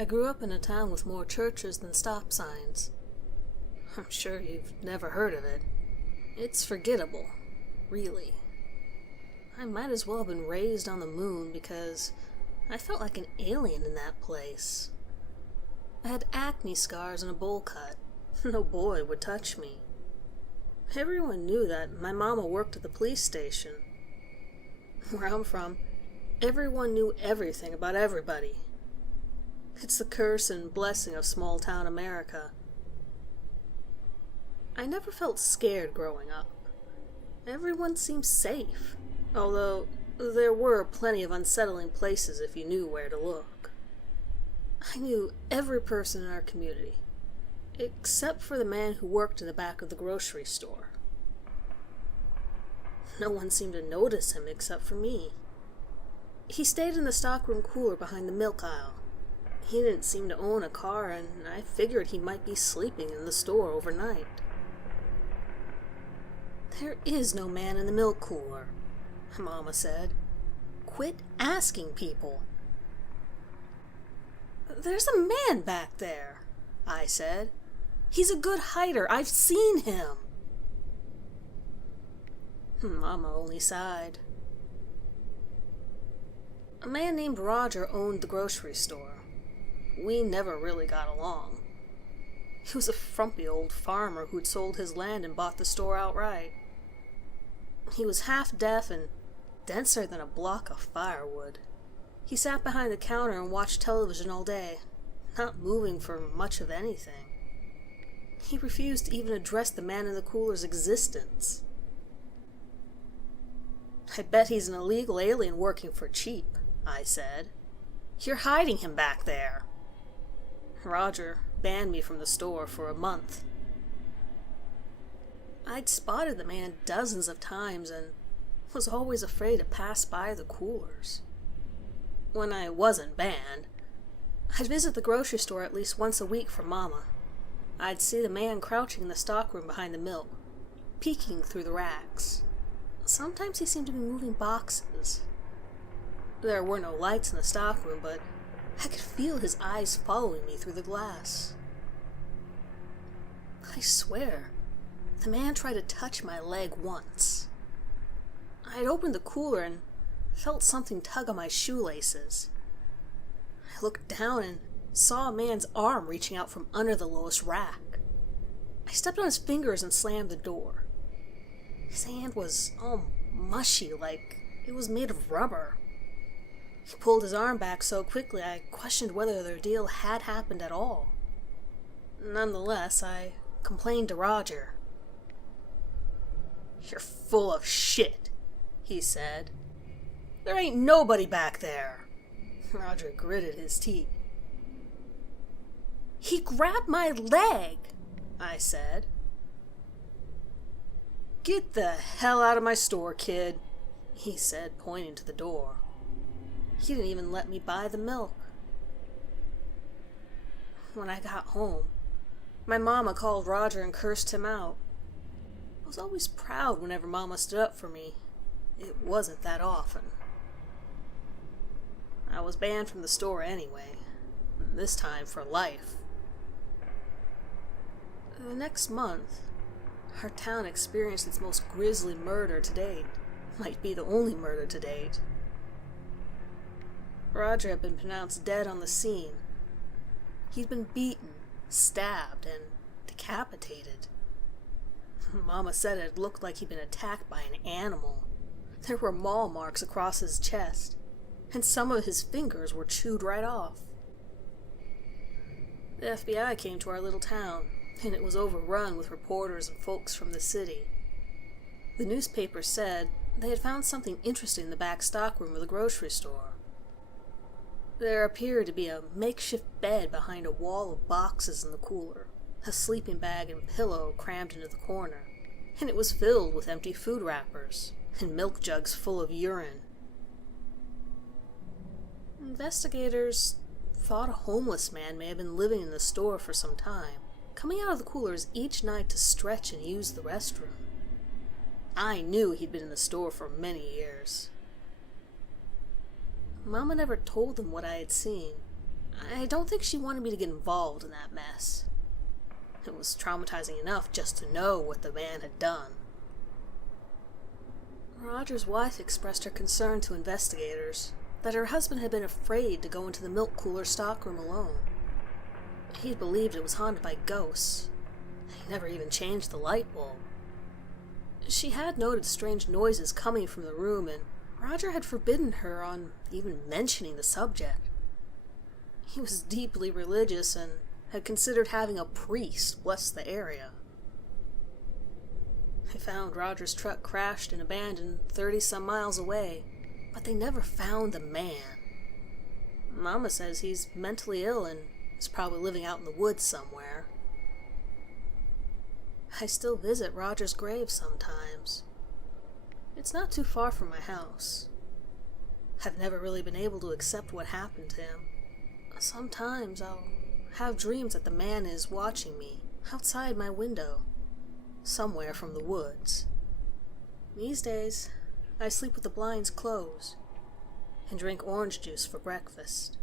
I grew up in a town with more churches than stop signs. I'm sure you've never heard of it. It's forgettable, really. I might as well have been raised on the moon because I felt like an alien in that place. I had acne scars and a bowl cut. No boy would touch me. Everyone knew that my mama worked at the police station. Where I'm from, everyone knew everything about everybody. It's the curse and blessing of small-town America. I never felt scared growing up. Everyone seemed safe, although there were plenty of unsettling places if you knew where to look. I knew every person in our community, except for the man who worked in the back of the grocery store. No one seemed to notice him except for me. He stayed in the stockroom cooler behind the milk aisle. He didn't seem to own a car, and I figured he might be sleeping in the store overnight. "There is no man in the milk cooler," Mama said. "Quit asking people." "There's a man back there," I said. "He's a good hider. I've seen him." Mama only sighed. A man named Roger owned the grocery store. We never really got along. He was a frumpy old farmer who'd sold his land and bought the store outright. He was half deaf and denser than a block of firewood. He sat behind the counter and watched television all day, not moving for much of anything. He refused to even address the man in the cooler's existence. "I bet he's an illegal alien working for cheap," I said. "You're hiding him back there." Roger banned me from the store for a month. I'd spotted the man dozens of times and was always afraid to pass by the coolers. When I wasn't banned, I'd visit the grocery store at least once a week for Mama. I'd see the man crouching in the stockroom behind the milk, peeking through the racks. Sometimes he seemed to be moving boxes. There were no lights in the stockroom, but I could feel his eyes following me through the glass. I swear, the man tried to touch my leg once. I'd opened the cooler and felt something tug on my shoelaces. I looked down and saw a man's arm reaching out from under the lowest rack. I stepped on his fingers and slammed the door. His hand was all mushy, like it was made of rubber. He pulled his arm back so quickly I questioned whether the ordeal had happened at all. Nonetheless, I complained to Roger. "You're full of shit," he said. "There ain't nobody back there." Roger gritted his teeth. "He grabbed my leg," I said. "Get the hell out of my store, kid," he said, pointing to the door. He didn't even let me buy the milk. When I got home, my mama called Roger and cursed him out. I was always proud whenever Mama stood up for me. It wasn't that often. I was banned from the store anyway, this time for life. The next month, our town experienced its most grisly murder to date. Might be the only murder to date. Roger had been pronounced dead on the scene. He'd been beaten, stabbed, and decapitated. Mama said it looked like he'd been attacked by an animal. There were maul marks across his chest, and some of his fingers were chewed right off. The FBI came to our little town, and it was overrun with reporters and folks from the city. The newspaper said they had found something interesting in the back stockroom of the grocery store. There appeared to be a makeshift bed behind a wall of boxes in the cooler, a sleeping bag and pillow crammed into the corner, and it was filled with empty food wrappers and milk jugs full of urine. Investigators thought a homeless man may have been living in the store for some time, coming out of the coolers each night to stretch and use the restroom. I knew he'd been in the store for many years. Mama never told them what I had seen. I don't think she wanted me to get involved in that mess. It was traumatizing enough just to know what the man had done. Roger's wife expressed her concern to investigators that her husband had been afraid to go into the milk cooler stockroom alone. He believed it was haunted by ghosts. He never even changed the light bulb. She had noted strange noises coming from the room, and Roger had forbidden her on even mentioning the subject. He was deeply religious and had considered having a priest bless the area. They found Roger's truck crashed and abandoned 30-some miles away, but they never found the man. Mama says he's mentally ill and is probably living out in the woods somewhere. I still visit Roger's grave sometimes. It's not too far from my house. I've never really been able to accept what happened to him. Sometimes I'll have dreams that the man is watching me outside my window, somewhere from the woods. These days, I sleep with the blinds closed and drink orange juice for breakfast.